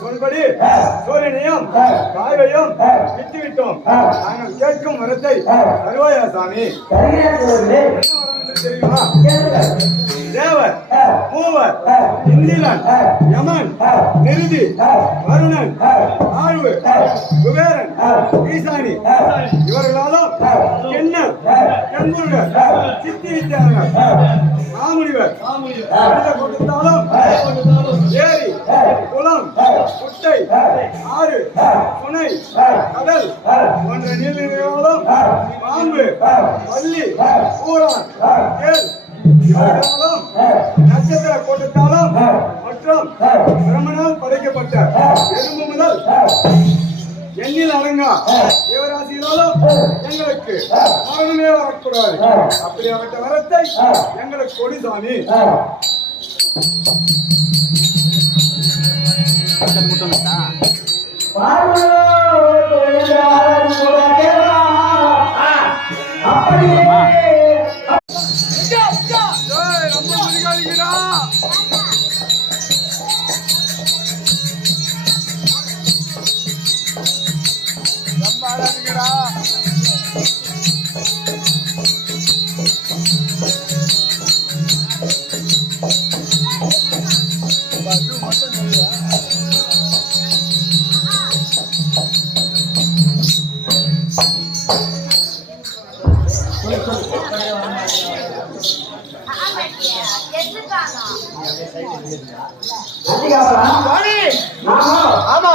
சொல்படி சூரியனையும் காய்வையும் விட்டுவிட்டோம். நாங்கள் கேட்கும் வரத்தை தருவாயா சாமி? தெரியுமா? தேவர், மூவர், இந்திரன், யமன், நிருதி, வருணன், ஆழ்வு, குபேரன், ஈசானி இவர்களாலும் என்ன கண்முருகர், சித்தி வித்தியாரர், மாமுனிவர் கொடுத்தாலும் ஏரி, குளம், குட்டை, ஆறு, சுனை, கடல் போன்ற நீர்நிலைகளாலும் பாம்பு, பள்ளி, ஊரான், தேல் இவர்களாலும் நட்சத்திர கூட்டத்தாலும் மற்றும் பிரம்மனால் படைக்கப்பட்ட எறும்பு முதல் எண்ணில் அடங்கா தேவராசிகளாலும் எங்களுக்கு மரணமே வரக்கூடாது. அப்படியாப்பட்ட வரத்தை எங்களுக்கு கொடி சாமி. ஆமா